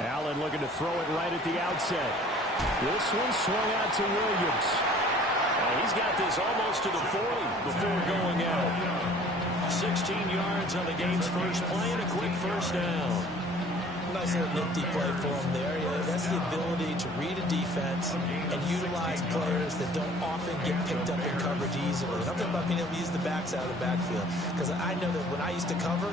Allen looking to throw it right at the outset. This one swung out to Williams. He's got this almost to the 40 before going out. 16 yards on the game's first play and a quick first down. Nice little nifty play for him there. Yeah, that's the ability to read a defense and utilize players that don't often get picked up in coverage easily. And I'm talking about being able to use the backs out of the backfield. Because I know that when I used to cover,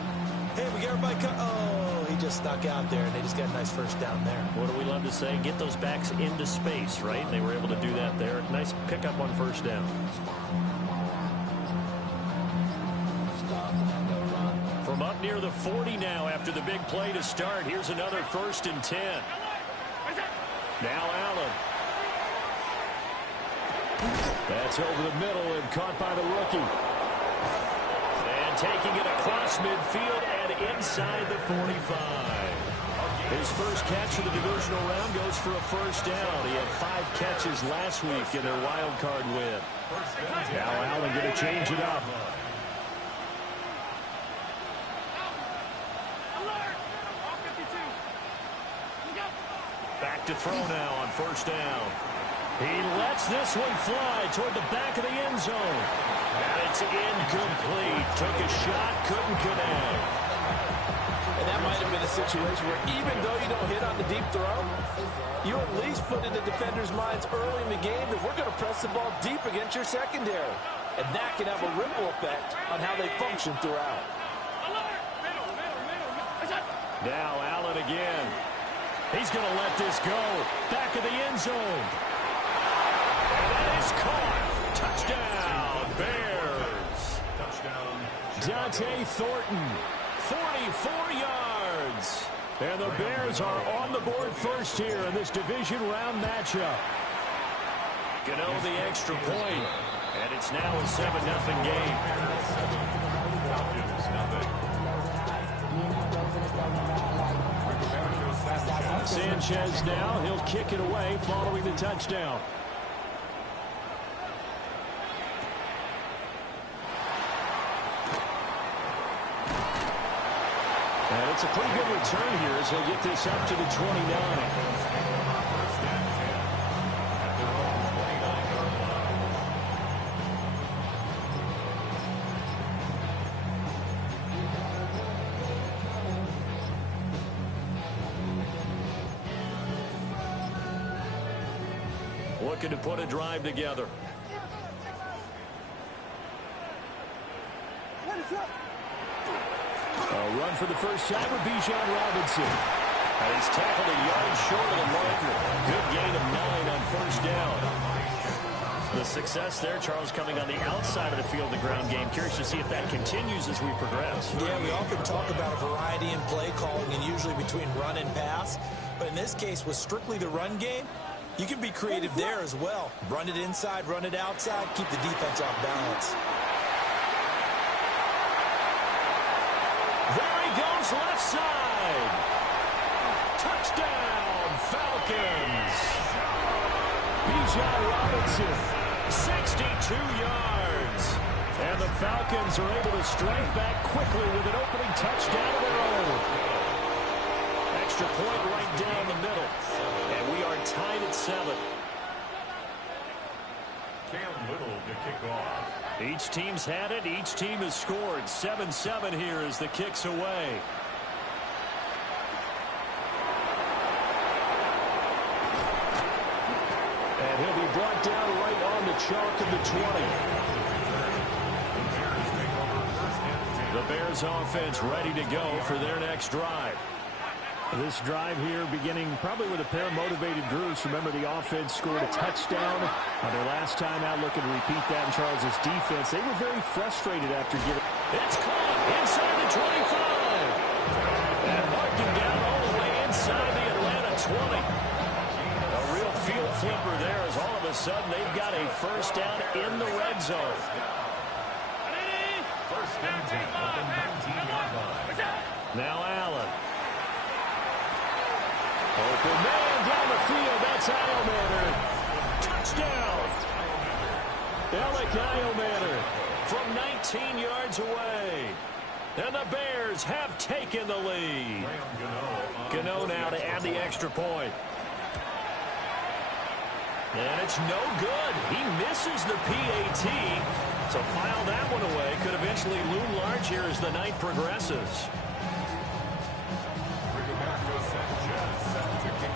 hey, we get everybody oh, he just snuck out there, and they just got a nice first down there. What do we love to say? Get those backs into space, right? And they were able to do that there. Nice pickup on first down. From up near the 40 now after the big play to start. Here's another 1st and 10. Now Allen. That's over the middle and caught by the rookie. And taking it across midfield and inside the 45. His first catch of the divisional round goes for a first down. He had 5 catches last week in their wild card win. Now Allen going to change it up. Back to throw now on first down. He lets this one fly toward the back of the end zone. And it's incomplete. Took a shot, couldn't connect. And that might have been a situation where even though you don't hit on the deep throw, you at least put in the defenders' minds early in the game that we're going to press the ball deep against your secondary. And that can have a ripple effect on how they function throughout. Now Allen again. He's going to let this go. Back of the end zone. And that is caught. Touchdown, Bears. Dante Thornton, 44 yards. And the Bears are on the board first here in this division round matchup. Gano the extra point. And it's now a 7-0 game. Sanchez now, he'll kick it away following the touchdown. And it's a pretty good return here as he'll get this up to the 29. Looking to put a drive together. A run for the first time with Bijan Robinson. And he's tackled a yard short of the marker. Good gain of 9 on first down. The success there, Charles, coming on the outside of the field, the ground game. Curious to see if that continues as we progress. Yeah, we often talk about a variety in play calling and usually between run and pass. But in this case, with strictly the run game, you can be creative there as well. Run it inside, run it outside, keep the defense off balance. There he goes, left side. Touchdown, Falcons. Bijan Robinson, 62 yards. and the Falcons are able to strike back quickly with an opening touchdown of their own. Extra point right down the middle. And we are tied at 7. Cam Little to kick off. Each team's had it. Each team has scored. 7-7 here as the kick's away. And he'll be brought down right on the chalk of the 20. The Bears offense ready to go for their next drive. This drive here beginning probably with a pair of motivated groups. Remember, the offense scored a touchdown on their last time out. Looking to repeat that in Charles's defense. They were very frustrated after giving. It's caught inside the 25. And marking down all the way inside the Atlanta 20. A real field flipper there as all of a sudden they've got a first down in the red zone. First and 10 at the 19-yard line. Now Allen. Open man down the field. That's Iomanner. Touchdown. Alec Iomanner from 19 yards away. And the Bears have taken the lead. Gano now to add the extra point. And it's no good. He misses the PAT. So file that one away. Could eventually loom large here as the night progresses.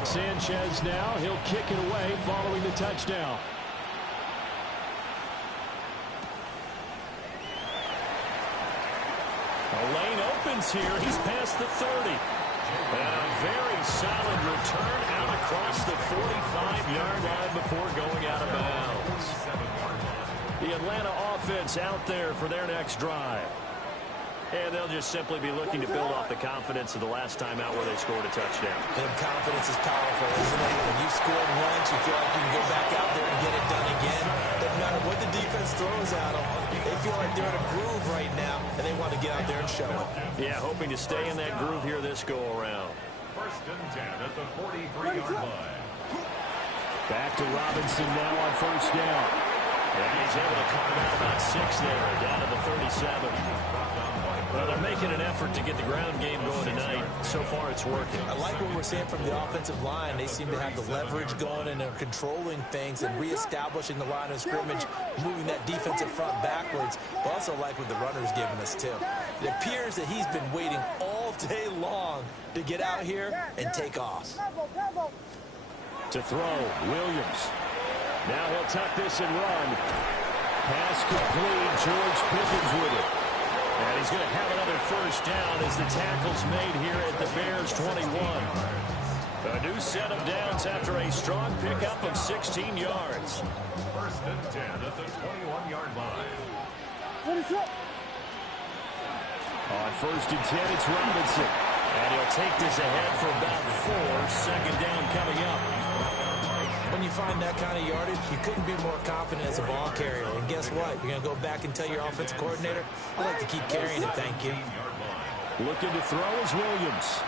Sanchez now. He'll kick it away following the touchdown. A lane opens here. He's past the 30. And a very solid return out across the 45-yard line before going out of bounds. The Atlanta offense out there for their next drive. And they'll just simply be looking to build off the confidence of the last time out where they scored a touchdown. And confidence is powerful, isn't it? When you've scored once, you feel like you can go back out there and get it done again. Doesn't matter what the defense throws at them. They feel like they're in a groove right now, and they want to get out there and show it. Yeah, hoping to stay in that groove here this go-around. 1st and 10 at the 43-yard line. Back to Robinson now on 1st down. And he's able to carve out about 6 there, down to the 37. Well, they're making an effort to get the ground game going tonight. So far, it's working. I like what we're seeing from the offensive line. They seem to have the leverage going, and they're controlling things and reestablishing the line of scrimmage, moving that defensive front backwards. But also like what the runner's giving us, too. It appears that he's been waiting all day long to get out here and take off. To throw, Williams. Now he'll tuck this and run. Pass complete. George Pickens with it. And he's going to have another 1st down as the tackle's made here at the Bears 21. A new set of downs after a strong pickup of 16 yards. 1st and 10 at the 21-yard line. On 1st and 10, it's Robinson. And he'll take this ahead for about 4. 2nd down coming up. When you find that kind of yardage, you couldn't be more confident as a ball carrier. And guess what? You're going to go back and tell your offensive coordinator, I'd like to keep carrying it, thank you. Looking to throw is Williams.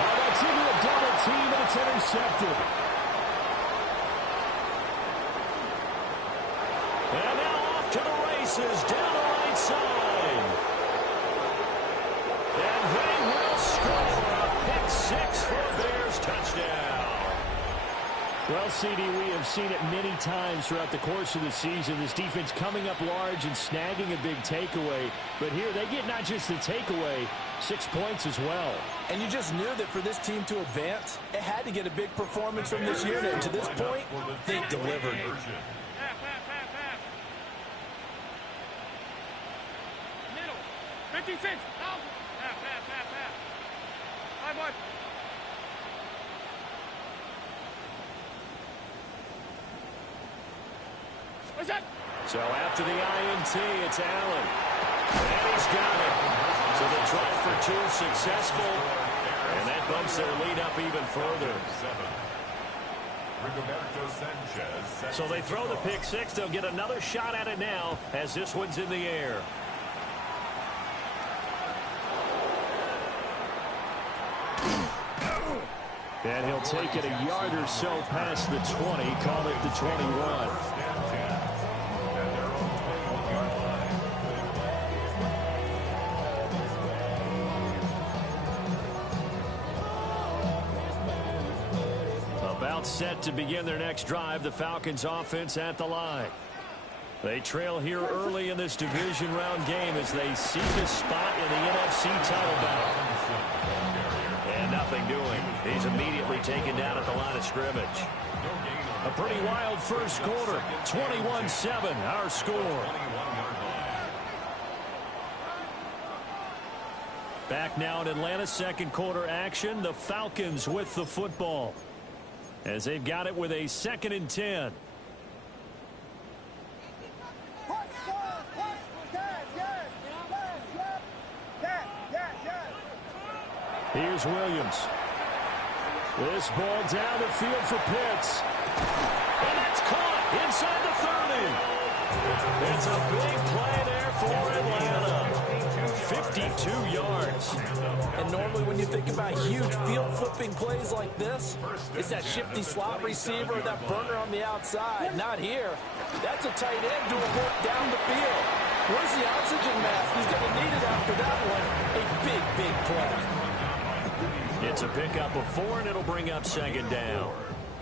Oh, that's into a double team, and it's intercepted. And now off to the races, down the right side. And they will score a pick 6 for a Bears touchdown. Well, CD, we have seen it many times throughout the course of the season. This defense coming up large and snagging a big takeaway. But here they get not just the takeaway, 6 points as well. And you just knew that for this team to advance, it had to get a big performance from this unit. And to this point, they delivered. Middle. 56. Out. Pass. High boy. So after the INT, it's Allen. And he's got it. So the try for 2 successful. And that bumps their lead up even further. So they throw the pick 6. They'll get another shot at it now as this one's in the air. And he'll take it a yard or so past the 20, call it the 21. About set to begin their next drive, the Falcons offense at the line. They trail here early in this division round game as they seek a spot in the NFC title battle. And nothing doing. He's immediately taken down at the line of scrimmage. A pretty wild first quarter. 21-7, our score. Back now in Atlanta, second quarter action. The Falcons with the football, as they've got it with a 2nd and 10. Here's Williams. This ball down the field for Pitts. And that's caught inside the 30. It's a big play there for Atlanta. 52 yards. And normally when you think about huge field-flipping plays like this, it's that shifty slot receiver, that burner on the outside. Not here. That's a tight end doing work down the field. Where's the oxygen mask? He's going to need it after that one. A big, big play. It's a pickup of 4, and it'll bring up second down.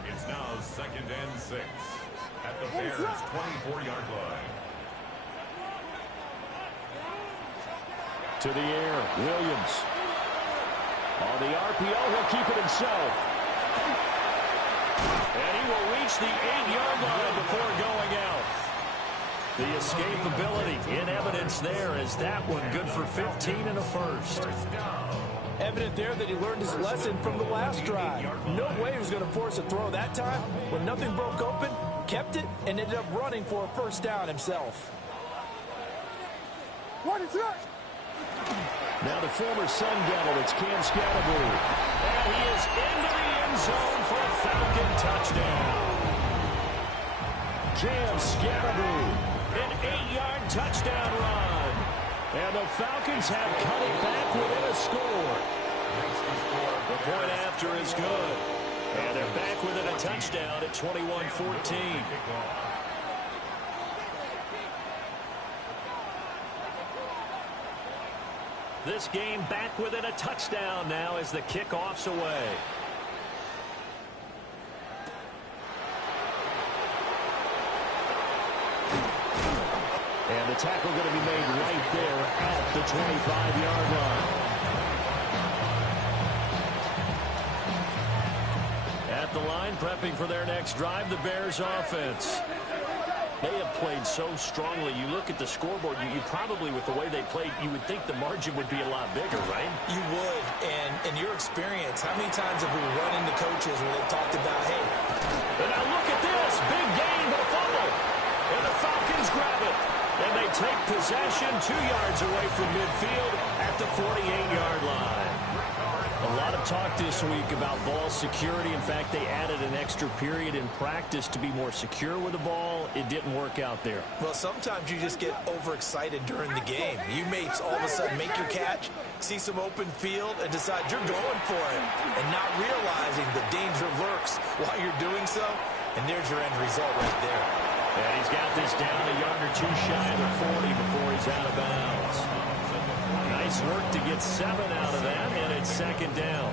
It's now 2nd and 6 at the Bears' 24-yard line. To the air, Williams. On the RPO, he'll keep it himself. And he will reach the 8-yard line before going out. The escapability in evidence there as that one good for 15 and a first. Evident there that he learned his lesson from the last drive. No way he was going to force a throw that time. When nothing broke open, kept it, and ended up running for a first down himself. What is that? Now the former Sun Devil, it's Cam Scatterbury. And he is into the end zone for a Falcon touchdown. Cam Scatterbury. An 8-yard touchdown run. And the Falcons have cut it back within a score. The point after is good. And they're back within a touchdown at 21-14. This game back within a touchdown now as the kickoff's away. And the tackle going to be made right there at the 25-yard line. At the line, prepping for their next drive, the Bears offense. They have played so strongly. You look at the scoreboard, you probably, with the way they played, you would think the margin would be a lot bigger, right? You would. And in your experience, how many times have we run into coaches where they've talked about, hey, and now look at this. Big gain, but a fumble. And the Falcons grab it. And they take possession 2 yards away from midfield at the 48-yard line. A lot of talk this week about ball security. In fact, they added an extra period in practice to be more secure with the ball. It didn't work out there. well, sometimes you just get overexcited during the game. You may all of a sudden make your catch, see some open field, and decide you're going for it, and not realizing the danger lurks while you're doing so. And there's your end result right there. And he's got this down a yard or two shy of the 40 before he's out of bounds. Nice work to get 7 out of that, and it's second down.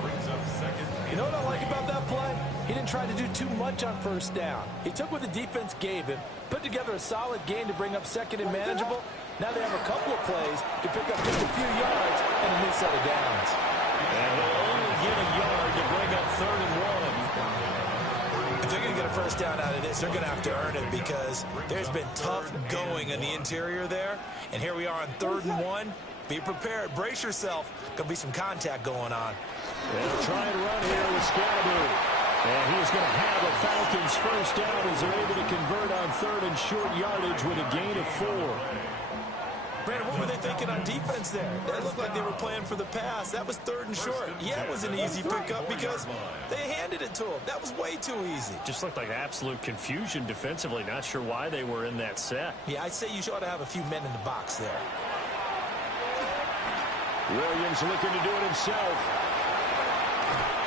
You know what I like about that play? He didn't try to do too much on first down. He took what the defense gave him, put together a solid gain to bring up second and manageable. Now they have a couple of plays to pick up just a few yards and a new set of downs. And he'll only get a yard to bring up 3rd and 1. If they're going to get a first down out of this, they're going to have to earn it because there's been tough going in the interior there. And here we are on 3rd and 1. Be prepared. Brace yourself. Going to be some contact going on. They'll try and run here with Scatterbury. And he's going to have a Falcons first down as they're able to convert on 3rd and short yardage with a gain of 4. Brandon, what were they thinking on defense there? That looked like they were playing for the pass. That was 3rd and short. Yeah, it was an easy pickup because they handed it to him. That was way too easy. Just looked like absolute confusion defensively. Not sure why they were in that set. Yeah, I'd say you ought to have a few men in the box there. Williams looking to do it himself.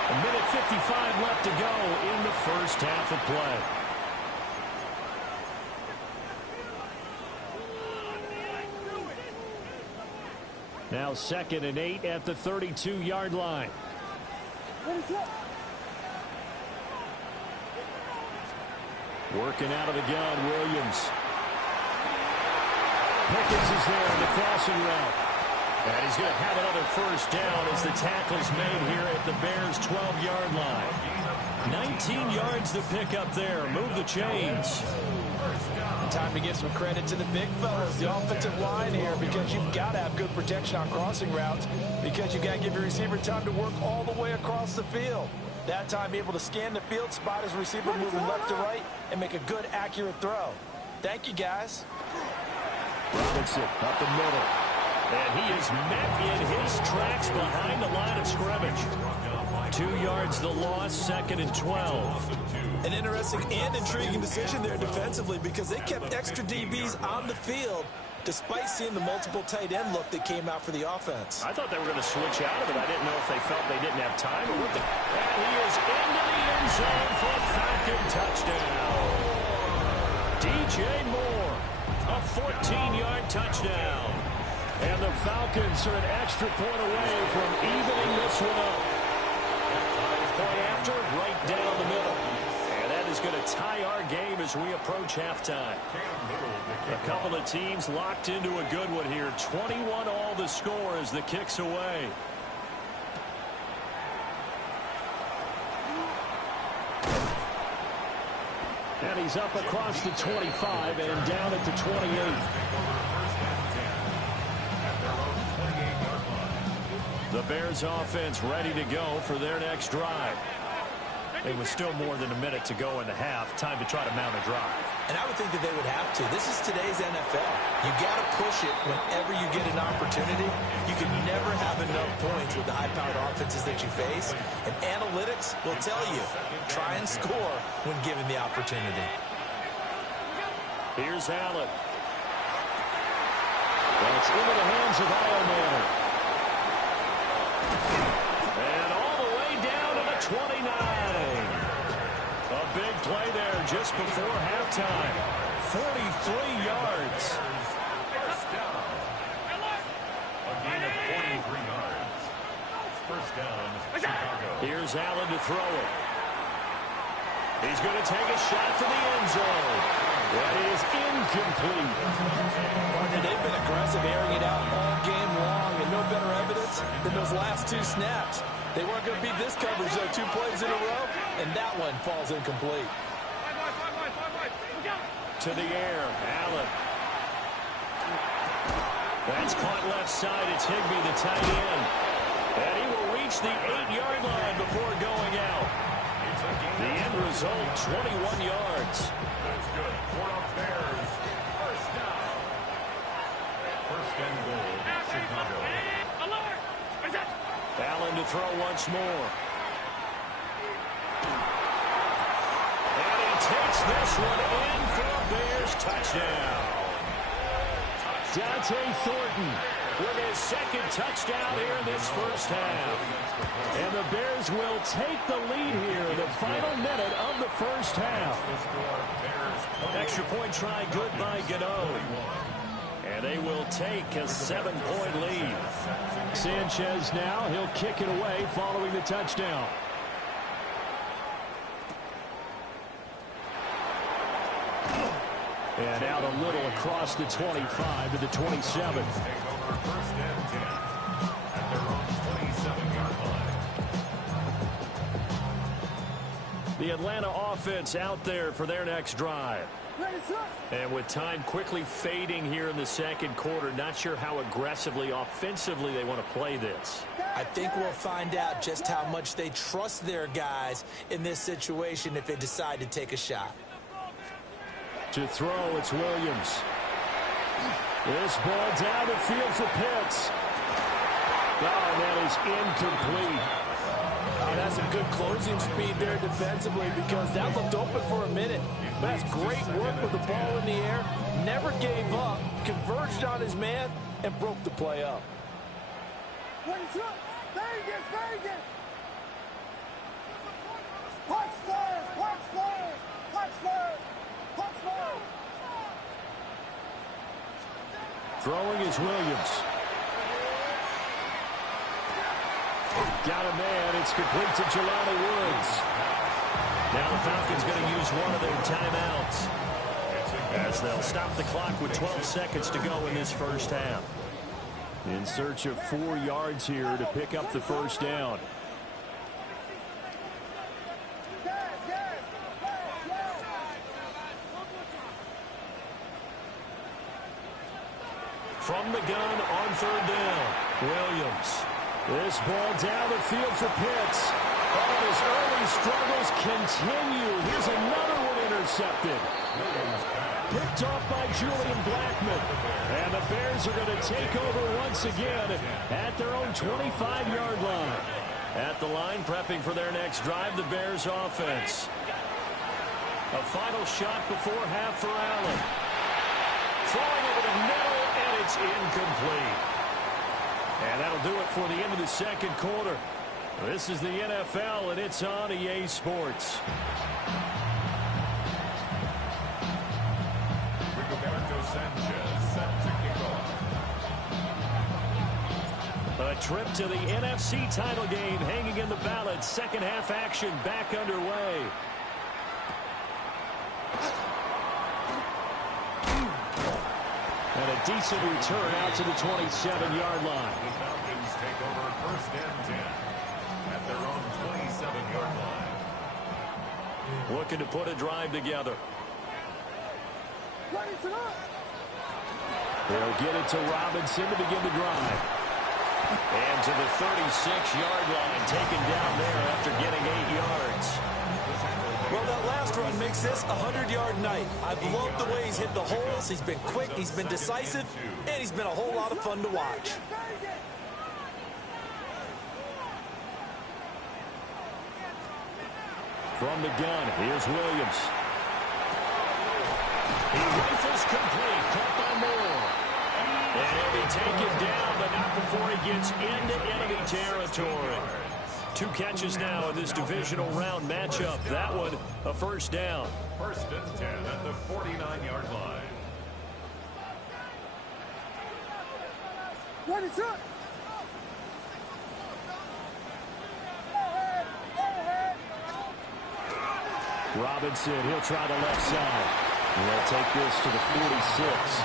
A minute 55 left to go in the first half of play. Now 2nd and 8 at the 32-yard line. Working out of the gun, Williams. Pickens is there on the crossing route. And he's going to have another first down as the tackle's made here at the Bears' 12-yard line. 19 yards to pick up there. Move the chains. Time to give some credit to the big fellas, the offensive line here, because you've got to have good protection on crossing routes, because you've got to give your receiver time to work all the way across the field. That time, be able to scan the field, spot his receiver moving left to right, and make a good, accurate throw. Thank you, guys. Robinson up the middle. And he is met in his tracks behind the line of scrimmage. 2 yards the loss, 2nd and 12. An interesting and intriguing decision there defensively because they kept extra DBs on the field despite seeing the multiple tight end look that came out for the offense. I thought they were going to switch out of it. I didn't know if they felt they didn't have time. Or what and he is into the end zone for a Falcon touchdown. DJ Moore, a 14-yard touchdown. And the Falcons are an extra point away from evening this one up. Point after, right down the middle. And that is going to tie our game as we approach halftime. A couple of teams locked into a good one here. 21 all the score as the kick's away. And he's up across the 25 and down at the 28. The Bears offense ready to go for their next drive. It was still more than a minute to go in the half. Time to try to mount a drive. And I would think that they would have to. This is today's NFL. You got to push it whenever you get an opportunity. You can never have enough points with the high-powered offenses that you face. And analytics will tell you, try and score when given the opportunity. Here's Allen. And it's into the hands of Ironman. And all the way down to the 29. A big play there just before halftime. 43 yards. First down. A gain of 43 yards. First down, Chicago. Here's Allen to throw it. He's going to take a shot for the end zone. That is incomplete. Partner, they've been aggressive, airing it out all game long, and no better evidence than those last 2 snaps. They weren't going to beat this coverage, though, 2 plays in a row, and that one falls incomplete. To the air, Allen. That's caught left side. It's Higbee, the tight end. And he will reach the 8-yard line before going out. The end result, 21 yards. That's good for the Bears. First down. First and goal, Chicago. Allen to throw once more. And he takes this one in for a Bears touchdown. Dante Thornton With his 2nd touchdown here in this first half. And the Bears will take the lead here in the final minute of the first half. Extra point try good by Gano. And they will take a 7-point lead. Sanchez now, he'll kick it away following the touchdown. And out a little across the 25 to the 27. The Atlanta offense out there for their next drive. And with time quickly fading here in the second quarter, not sure how aggressively, offensively they want to play this. I think we'll find out just how much they trust their guys in this situation if they decide to take a shot. To throw, it's Williams. This ball down the field for Pitts. Oh, and that is incomplete. Oh, that's some good closing speed there defensively because that looked open for a minute. But that's great work with the ball in the air. Never gave up, converged on his man, and broke the play up. Throwing is Williams. Got a man. It's complete to Jelani Woods. Now the Falcons going to use one of their timeouts as they'll stop the clock with 12 seconds to go in this first half. In search of 4 yards here to pick up the first down. From the gun on 3rd down, Williams. This ball down the field for Pitts. Oh, his early struggles continue. Here's another one intercepted. Picked off by Julian Blackmon. And the Bears are going to take over once again at their own 25-yard line. At the line, prepping for their next drive, the Bears offense. A final shot before half for Allen. Throwing over the middle, and it's incomplete. And that'll do it for the end of the second quarter. This is the NFL, and it's on EA Sports. A trip to the NFC title game hanging in the balance. Second half action back underway. And a decent return out to the 27-yard line. The Falcons take over first and 10 at their own 27-yard line. Looking to put a drive together. They'll get it to Robinson to begin the drive. And to the 36-yard line, taken down there after getting 8 yards. Well, that last run makes this a 100-yard night. I've loved the way he's hit the holes. He's been quick, he's been decisive, and he's been a whole lot of fun to watch. From the gun, here's Williams. He rifles complete, caught by Moore. And he'll be taken down, but not before he gets into enemy territory. 2 catches now in this divisional round matchup. That one, a first down. First and 10 at the 49-yard line. What is up? Robinson, he'll try the left side. He'll take this to the 46.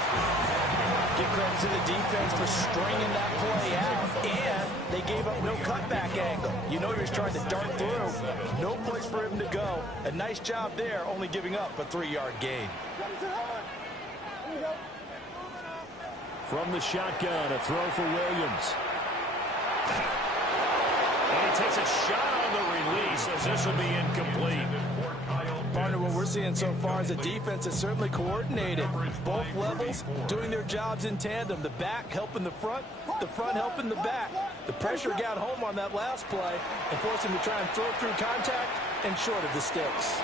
Give credit to the defense for stringing that play out, and they gave up no cutback angle. You know he was trying to dart through. No place for him to go. A nice job there, only giving up a 3-yard gain. From the shotgun, a throw for Williams. And he takes a shot on the release as this will be incomplete. Partner, what we're seeing so far is a defense that's certainly coordinated. Both levels doing their jobs in tandem. The back helping the front helping the back. The pressure got home on that last play and forced him to try and throw through contact and short of the sticks.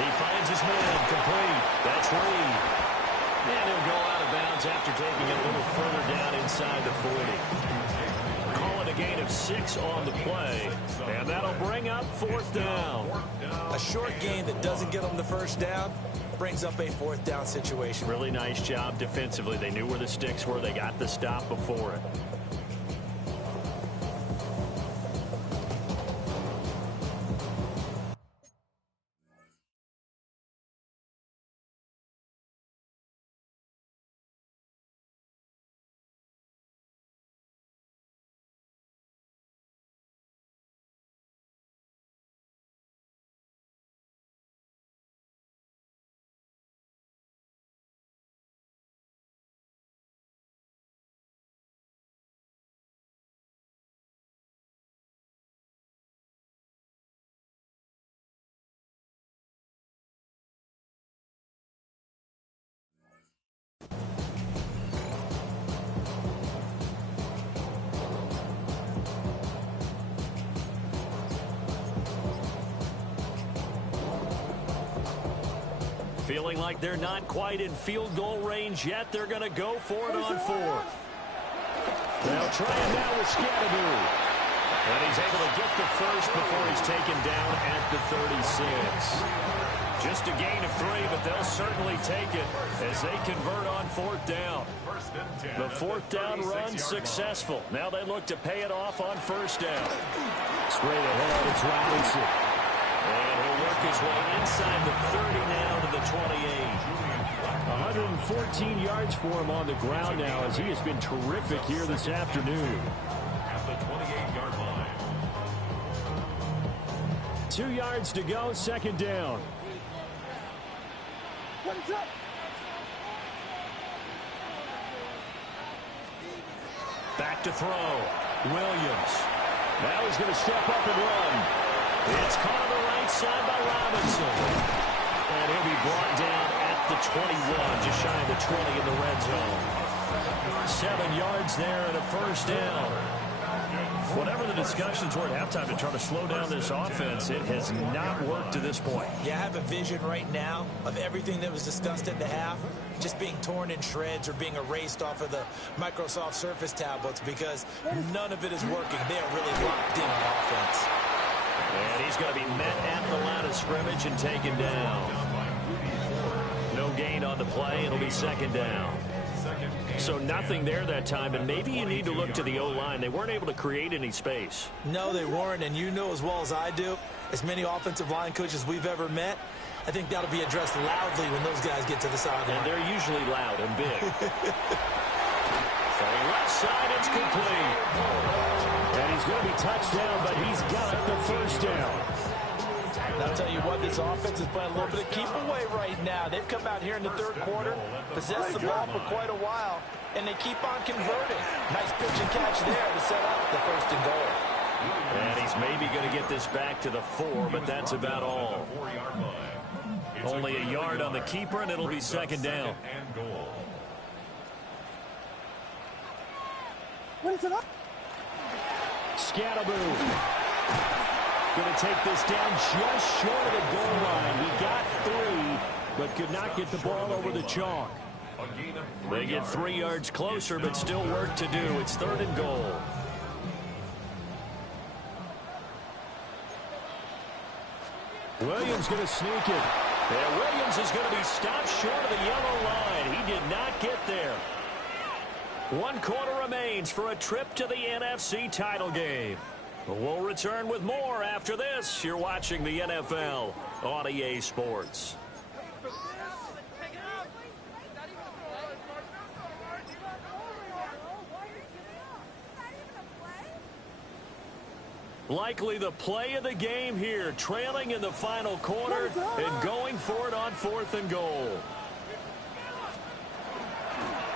He finds his man complete. That's Reed. And he'll go out of bounds after taking it a little further down inside the 40. Call it a gain of 6 on the play. And that'll bring up 4th down. A short gain that doesn't get them the first down brings up a 4th down situation. Really nice job defensively. They knew where the sticks were. They got the stop before it. Feeling like they're not quite in field goal range yet. They're going to go for it on 4th. They'll try it now with Scadaboo. And he's able to get the first before he's taken down at the 36. Just a gain of 3, but they'll certainly take it as they convert on 4th down. The 4th down run successful. Now they look to pay it off on 1st down. Straight ahead, it's Robinson. And he'll work his way inside the 30 now to the 28. 114 yards for him on the ground now as he has been terrific here this afternoon. At the 28-yard line. 2 yards to go, 2nd down. Back to throw. Williams. Now he's going to step up and run. It's caught on the right side by Robinson. And he'll be brought down at the 21, just shy of the 20 in the red zone. 7 yards there and a 1st down. Whatever the discussions were at halftime to try to slow down this offense, it has not worked to this point. Yeah, I have a vision right now of everything that was discussed at the half just being torn in shreds or being erased off of the Microsoft Surface tablets because none of it is working. They are really locked in on offense. And he's going to be met at the line of scrimmage and taken down. No gain on the play. It'll be second down. So nothing there that time, and maybe you need to look to the O-line. They weren't able to create any space. No, they weren't, and you know as well as I do, as many offensive line coaches we've ever met, I think that'll be addressed loudly when those guys get to the sideline. And they're usually loud and big. From left side, it's complete. And he's going to be touchdown, but he's got the first down. And I'll tell you what, this offense is playing a little bit of keep away right now. They've come out here in the third quarter, possessed the ball for quite a while, and they keep on converting. Nice pitch and catch there to set up the first and goal. And he's maybe going to get this back to the 4, but that's about all. Only a yard on the keeper, and it'll be second down. What is it up? Scatterboo. Going to take this down just short of the goal line. He got 3, but could not get the ball over the chalk. They get 3 yards closer, but still work to do. It's third and goal. Williams going to sneak it. And Williams is going to be stopped short of the yellow line. He did not get there. 1 quarter remains for a trip to the NFC title game. We'll return with more after this. You're watching the NFL on EA Sports. Likely the play of the game here, trailing in the final quarter and going for it on 4th and goal.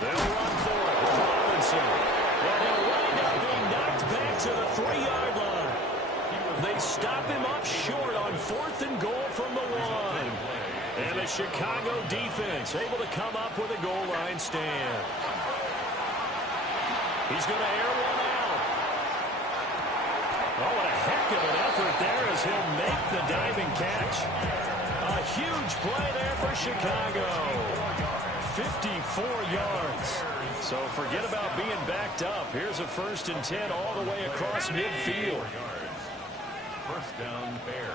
They'll run for it with Robinson. And they'll wind up being knocked back to the 3-yard line. They stop him up short on 4th and goal from the 1. And the Chicago defense able to come up with a goal line stand. He's going to air one out. Oh, what a heck of an effort there as he'll make the diving catch. A huge play there for Chicago. 54 yards. So forget about being backed up. Here's a 1st and 10 all the way across midfield. First down, Bears.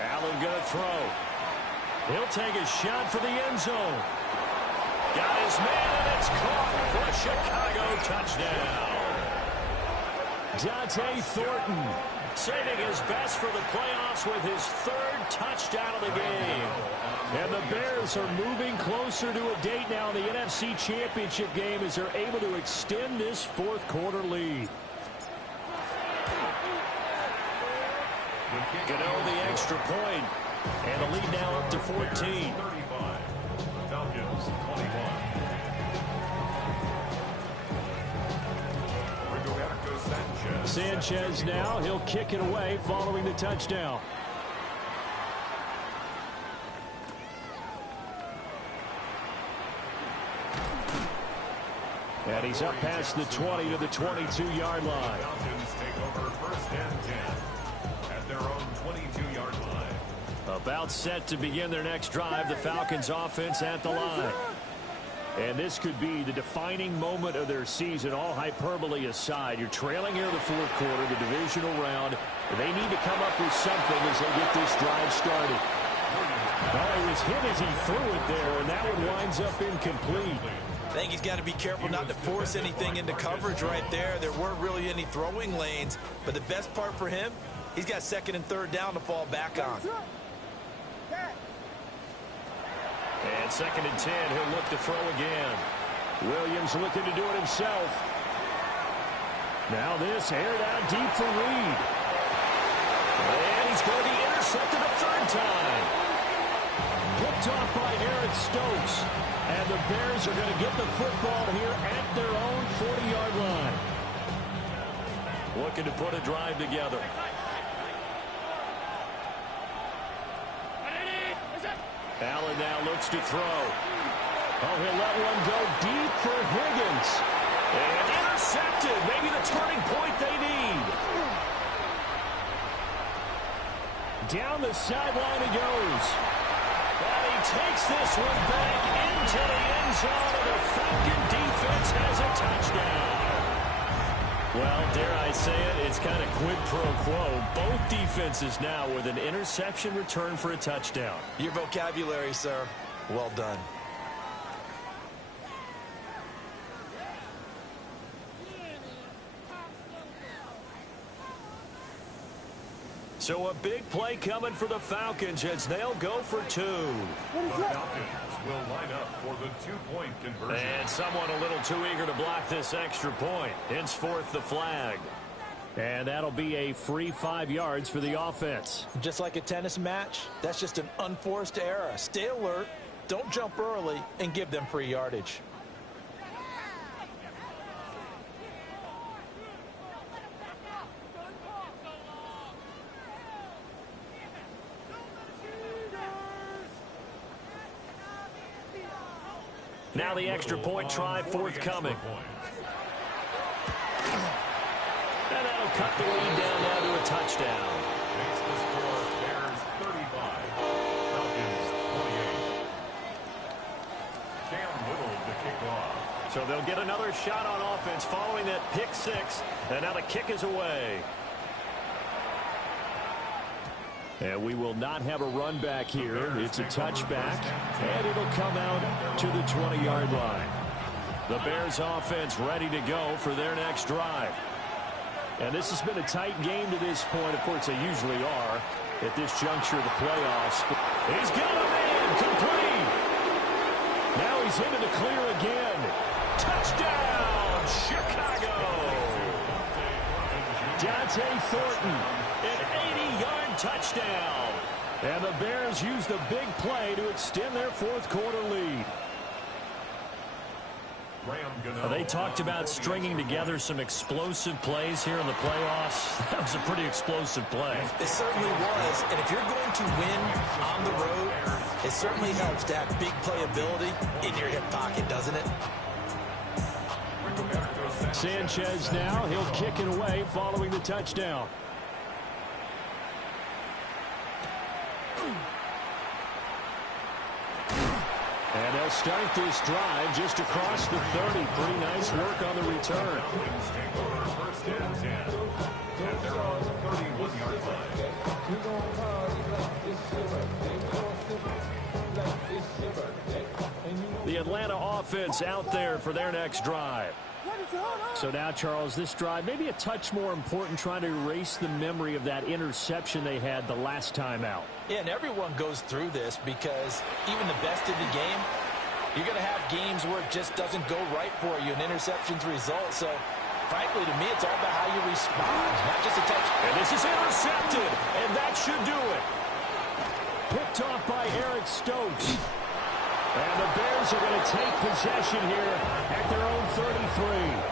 Allen going to throw. He'll take a shot for the end zone. Got his man, and it's caught for a Chicago touchdown. Dante Thornton Saving his best for the playoffs with his 3rd touchdown of the game. And the Bears are moving closer to a date now in the NFC Championship game as they're able to extend this 4th quarter lead. Gano the extra point, and the lead now up to 14. 35. Falcons 21. Sanchez now, he'll kick it away following the touchdown. And he's up past the 20 to the 22-yard line. Falcons take over 1st and 10 at their own 22-yard line. About set to begin their next drive, the Falcons offense at the line. And this could be the defining moment of their season, all hyperbole aside. You're trailing here in the 4th quarter, the divisional round. They need to come up with something as they get this drive started. Oh, he was hit as he threw it there, and that one winds up incomplete. I think he's got to be careful not to force anything into coverage right there. There weren't really any throwing lanes, but the best part for him, he's got 2nd and 3rd down to fall back on. And 2nd and 10, he'll look to throw again. Williams looking to do it himself. Now this aired out deep for Reed. And he's going to be intercepted a 3rd time. Picked off by Eric Stokes. And the Bears are going to get the football here at their own 40-yard line. Looking to put a drive together. Allen now looks to throw. Oh, he'll let one go deep for Higgins. And intercepted. Maybe the turning point they need. Down the sideline he goes. And he takes this one back into the end zone, and the Falcon defense has a touchdown. Well, dare I say it, it's kind of quid pro quo. Both defenses now with an interception return for a touchdown. Your vocabulary, sir. Well done. So a big play coming for the Falcons as they'll go for two. The Falcons will line up for the two-point conversion. And someone a little too eager to block this extra point. Henceforth the flag. And that'll be a free 5 yards for the offense. Just like a tennis match, that's just an unforced error. Stay alert, don't jump early, and give them free yardage. Now the extra point try forthcoming. And that'll cut the lead down now to a touchdown. Makes the score Bears 35, Falcons 28. Cam Little to kick off. So they'll get another shot on offense following that pick six. And now the kick is away. And we will not have a run back here. It's a touchback, and it'll come out to the 20-yard line. The Bears offense ready to go for their next drive. And this has been a tight game to this point. Of course, they usually are at this juncture of the playoffs. He's got a man complete. Now he's into the clear again. Touchdown, Chicago. Dante Thornton. An 80-yard touchdown. And the Bears use the big play to extend their fourth quarter lead. They talked about stringing together some explosive plays here in the playoffs. That was a pretty explosive play. It certainly was, and if you're going to win on the road, it certainly helps to have big playability in your hip pocket, doesn't it? Sanchez now, he'll kick it away following the touchdown. And they'll start this drive just across the 30. Pretty nice work on the return. First and 10 at their own 31-yard line. The Atlanta offense out there for their next drive. So now, Charles, this drive maybe a touch more important, trying to erase the memory of that interception they had the last time out. Yeah, and everyone goes through this because even the best in the game, you're going to have games where it just doesn't go right for you, and interceptions result. So, frankly, to me, it's all about how you respond, not just a touch. And this is intercepted, and that should do it. Picked off by Eric Stokes. And the Bears are going to take possession here at their own 33.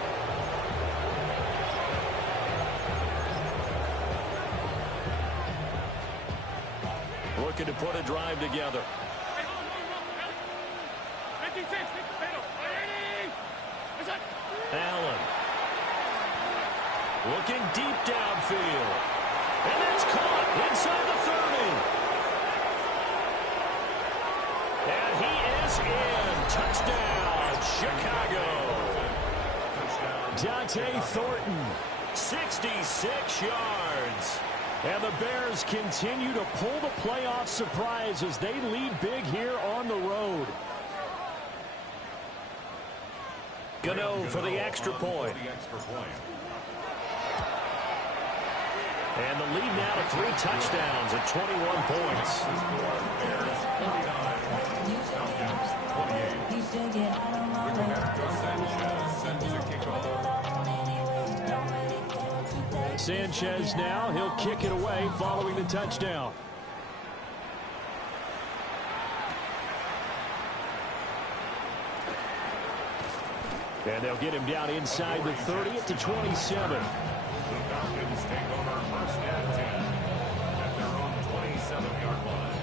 Looking to put a drive together. Allen. Looking deep downfield. And that's caught inside the 30. And he is in. Touchdown, Chicago. Dante Thornton. 66 yards. And the Bears continue to pull the playoff surprise as they lead big here on the road. Gano for the extra point. And the lead now to 3 touchdowns at 21 points. Sanchez now, he'll kick it away following the touchdown. And they'll get him down inside the 30 at the 27. The Falcons take over first and 10 at their own 27-yard line.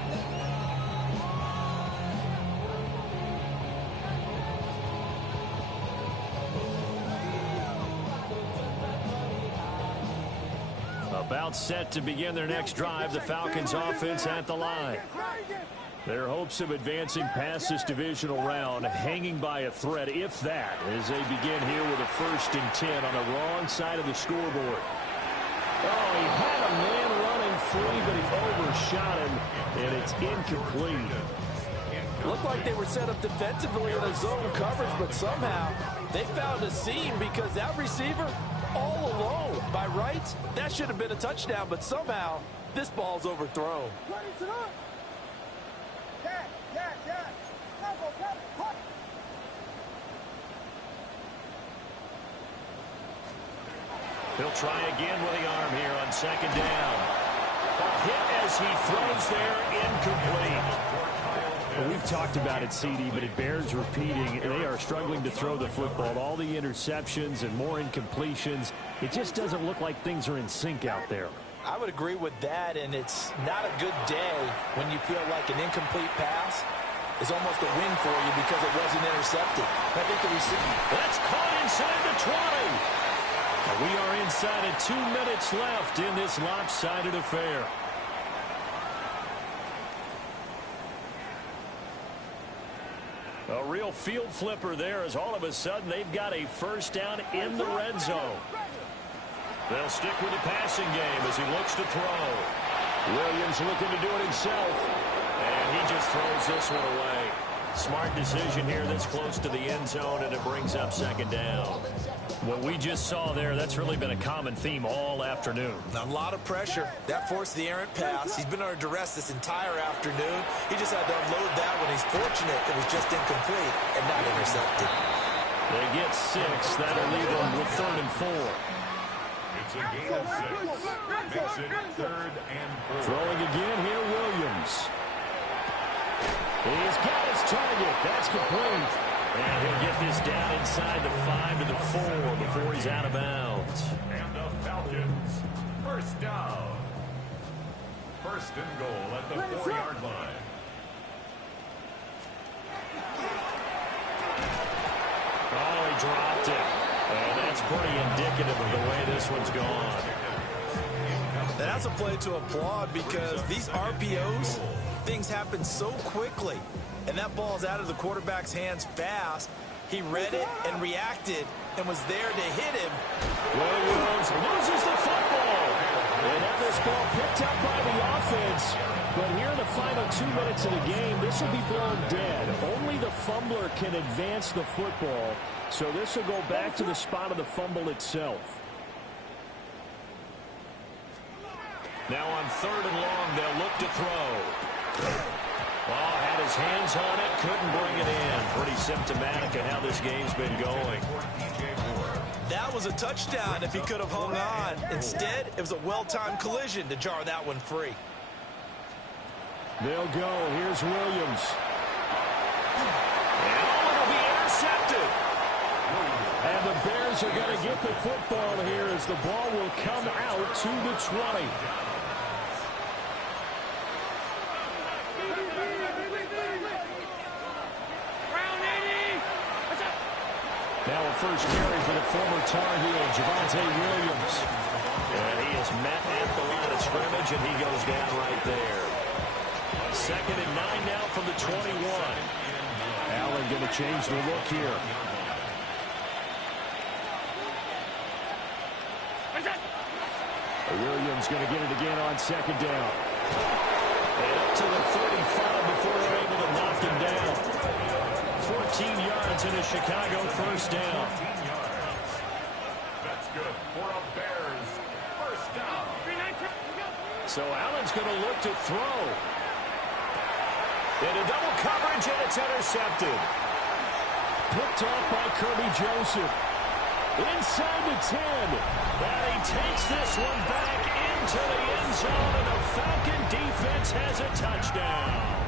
About set to begin their next drive, the Falcons offense at the line. Their hopes of advancing past this divisional round hanging by a thread, if that, as they begin here with a 1st and 10 on the wrong side of the scoreboard. Oh, he had a man running free, but he overshot him, and it's incomplete. Looked like they were set up defensively in a zone coverage, but somehow they found a seam because that receiver all alone. By rights, that should have been a touchdown, but somehow this ball's overthrown. He'll try again with the arm here on 2nd down. A hit as he throws there, incomplete. Well, we've talked about it, CD, but it bears repeating. They are struggling to throw the football. All the interceptions and more incompletions. It just doesn't look like things are in sync out there. I would agree with that, and it's not a good day when you feel like an incomplete pass is almost a win for you because it wasn't intercepted. I think the receiver... That's caught inside the 20. We are inside of 2 minutes left in this lopsided affair. A real field flipper there as all of a sudden they've got a 1st down in the red zone. They'll stick with the passing game as he looks to throw. Williams looking to do it himself. And he just throws this one away. Smart decision here this close to the end zone, and it brings up 2nd down. What we just saw there, that's really been a common theme all afternoon. A lot of pressure. That forced the errant pass. He's been under duress this entire afternoon. He just had to unload that one. He's fortunate it was just incomplete and not intercepted. They get 6. That'll leave them with 3rd and 4. It's a gain of 6. Makes it 3rd and 4. Throwing again here, Williams. He's got his target. That's complete. And he'll get this down inside the 5 to the 4 before he's out of bounds. And the Falcons, 1st down. 1st and goal at the 4-yard line. Oh, he dropped it. And that's pretty indicative of the way this one's gone. That's a play to applaud because these RPOs, things happen so quickly. And that ball's out of the quarterback's hands fast. He read it and reacted and was there to hit him. Williams loses the football. And now this ball picked up by the offense. But here in the final 2 minutes of the game, this will be blown dead. Only the fumbler can advance the football. So this will go back to the spot of the fumble itself. Now on 3rd and long, they'll look to throw. Oh, had his hands on it, couldn't bring it in. Pretty symptomatic of how this game's been going. That was a touchdown if he could have hung on. Instead, it was a well-timed collision to jar that one free. They'll go. Here's Williams. And it'll be intercepted. And the Bears are going to get the football here as the ball will come out to the 20. Now a first carry for the former Tar Heel, Javonte Williams. And he is met at the line of scrimmage, and he goes down right there. 2nd and 9 now from the 21. Allen going to change the look here. Williams going to get it again on 2nd down. And up to the 45 before they're able to knock him down. 14 yards in a Chicago 1st down. That's good for a Bears 1st down. So Allen's going to look to throw. Into double coverage, and it's intercepted. Picked off by Kirby Joseph. Inside the 10. And he takes this one back into the end zone, and the Falcon defense has a touchdown.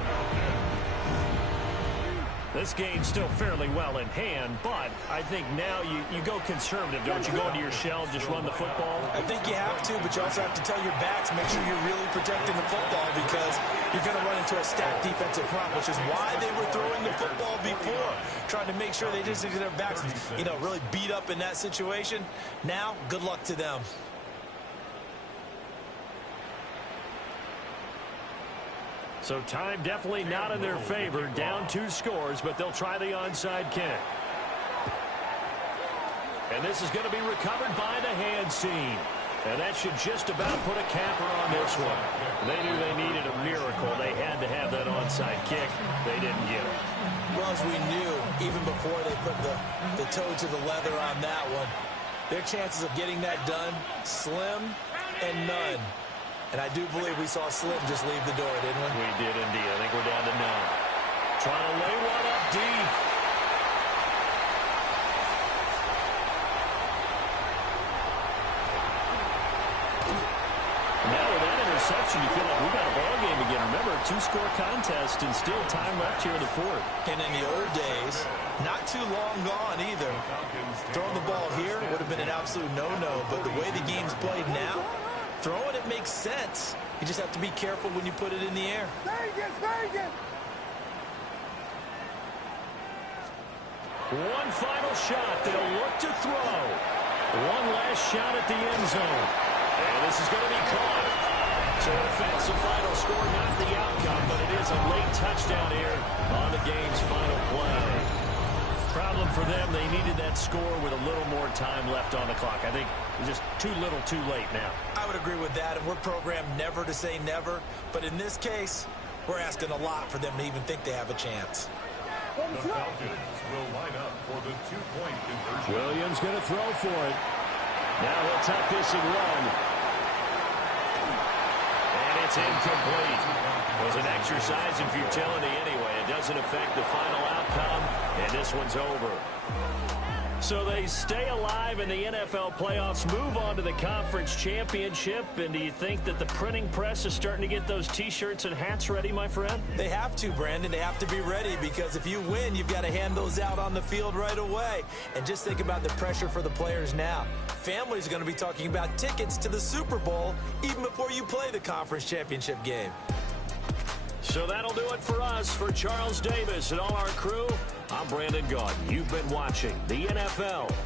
This game's still fairly well in hand, but I think now you go conservative, don't you? Go into your shell and just run the football? I think you have to, but you also have to tell your backs, make sure you're really protecting the football because you're going to run into a stacked defensive front, which is why they were throwing the football before, trying to make sure they just get their backs, really beat up in that situation. Now, good luck to them. So time definitely not in their favor. Down 2 scores, but they'll try the onside kick. And this is going to be recovered by the hands team. And that should just about put a capper on this one. They knew they needed a miracle. They had to have that onside kick. They didn't get it. Well, as we knew, even before they put the toe to the leather on that one, their chances of getting that done, slim and none. And I do believe we saw Slim just leave the door, didn't we? We did indeed. I think we're down to none. Trying to lay one up deep. Now with that interception, you feel like we got a ball game again. Remember, a 2-score contest and still time left here in the fourth. And in the old days, not too long gone either. Throwing the ball here would have been an absolute no-no, but the way the game's played now, throwing it makes sense. You just have to be careful when you put it in the air. Vegas! One final shot. They'll look to throw. One last shot at the end zone. And this is going to be caught. So offensive final score, not the outcome, but it is a late touchdown here on the game's final play. Problem for them, they needed that score with a little more time left on the clock. I think just too little too late now. I would agree with that, and we're programmed never to say never. But in this case, we're asking a lot for them to even think they have a chance. The Falcons will line up for the 2-point conversion. Williams going to throw for it. Now he'll tuck this and run. And it's incomplete. It was an exercise in futility anyway. It doesn't affect the final outcome, and this one's over. So they stay alive in the NFL playoffs, move on to the conference championship. And do you think that the printing press is starting to get those T-shirts and hats ready, my friend? They have to, Brandon. They have to be ready because if you win, you've got to hand those out on the field right away. And just think about the pressure for the players now. Families are going to be talking about tickets to the Super Bowl even before you play the conference championship game. So that'll do it for us. For Charles Davis and all our crew, I'm Brandon Gaudin. You've been watching the NFL